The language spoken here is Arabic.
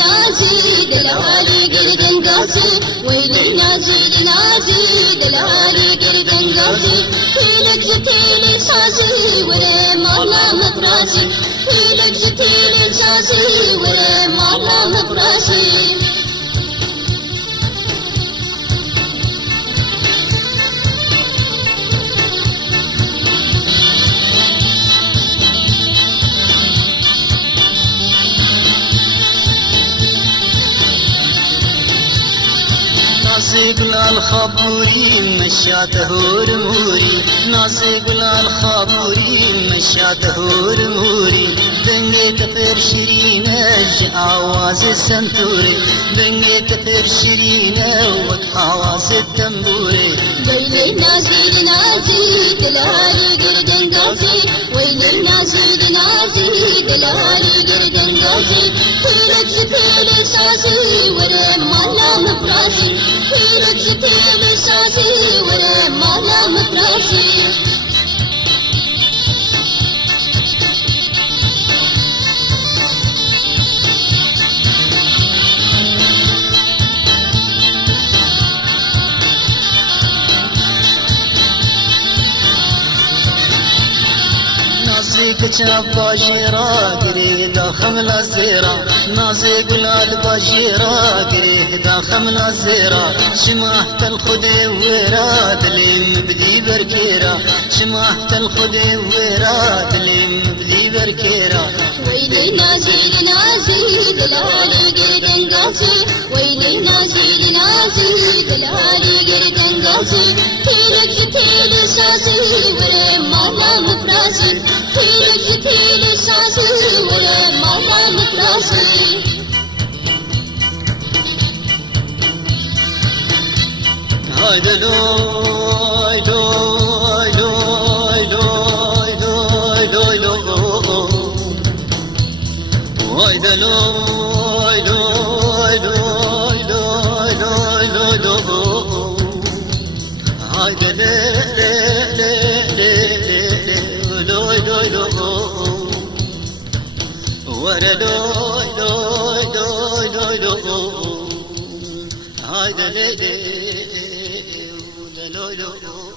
نازێ دلاری گردنگازی وی نازێ دلاری گردنگازی فیلک زتیلی سازی وره مالا مفرازی فیلک زتیلی سازی وره مالا مفرازی نازێ گلال خابوری مشاته هور موری نازێ گلال خابوری مشاته هور موری دنگی تفر شیرینه ج آواز سنتوری دنگی تفر شیرینه وک آواز تنبوری وی نازێ دلاری گردنگازی وی نازێ دلاری گردنگازی فیلک زتیلی سازی وره مالا مفرازی فیلک زتیلی سازی وره مالا مفرازی نازێ کچا باژێرا گرێ داخەم نازێرا نازێ گولاد باژێرا گرێ داخەم نازێرا شماهتە الخودێ وێرا دلێم بدی بەرکێرا شماهتە الخودێ وێرا دلێم بدی بەرکێرا وی نازێ دلاری گردنگازی وی نازێ دلاری گردنگازی فیلک زتیلی سازی وره مالا مفرازی فیلک زتیلی سازی وره مالا مفرازی هایده لوی لوی لوی لوی لوی لوی لوی هایده لوی لوی لوی لوی لوی لوی لوی هایده لوی لوی لوی ورا لوی لوی لوی لوی لوی هایده لوی لوی